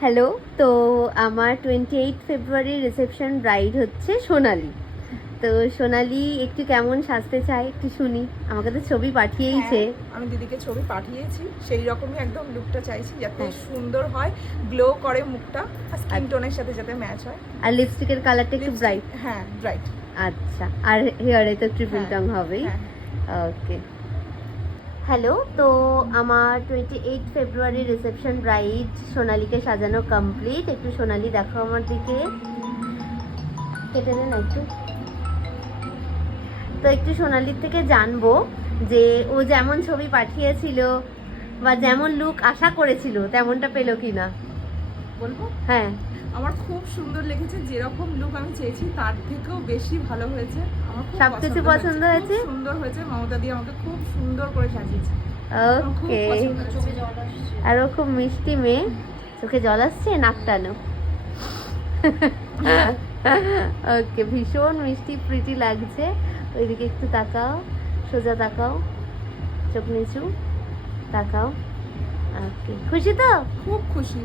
Hello তো আমার twenty eight February reception bride হচ্ছে সোনালি। তো সোনালি একটু কেমন সাজতে চায়? একটু শুনি। আমাকে তো ছবি পাঠিয়েইছে। হ্যাঁ, আমি দিদিকে ছবি পাঠিয়েছি। সেই রকমই একদম লুকটা চাইছি যাতে হ্যাঁ। সুন্দর হয় গ্লো করে মুখটা আর স্কিন টোনের সাথে যাতে ম্যাচ হয়। আর লিপস্টিকের কালারটা একটু ব্রাইট হ্যাঁ ব্রাইট আচ্ছা আর হেয়ারে তো ট্রিপল হ্যাঁ, টং হবেই। ওকে হ্যালো, তো আমার twenty eight February reception bride সোনালিকে সাজানো কমপ্লিট একটু সোনালি দেখো আমার দিকে। কেটে একটু। তো একটু সোনালির থেকে জানব যে ও যেমন ছবি পাঠিয়েছিল বা যেমন লুক আশা করেছিল, তেমনটা পেল কি না বলব? হ্যাঁ। আমার খুব সুন্দর লেগেছে যেরকম লুক আমি চেয়েছি তার থেকেও বেশি ভালো হয়েছে। আমার খুব সবকিছু পছন্দ হয়েছে? সুন্দর হয়েছে। মমতা দি আমাকে খুব সুন্দর করে সাজিয়েছে। ওকে পছন্দ আর ও খুব মিষ্টি মেয়ে। চোখে জল আসছে? নাক টানো। ওকে ভীষণ মিষ্টি প্রীতি লাগছে। ওইদিকে একটু তাকাও। সোজা তাকাও। চোখ নিচু। তাকাও। ওকে খুশি তো? খুব খুশি।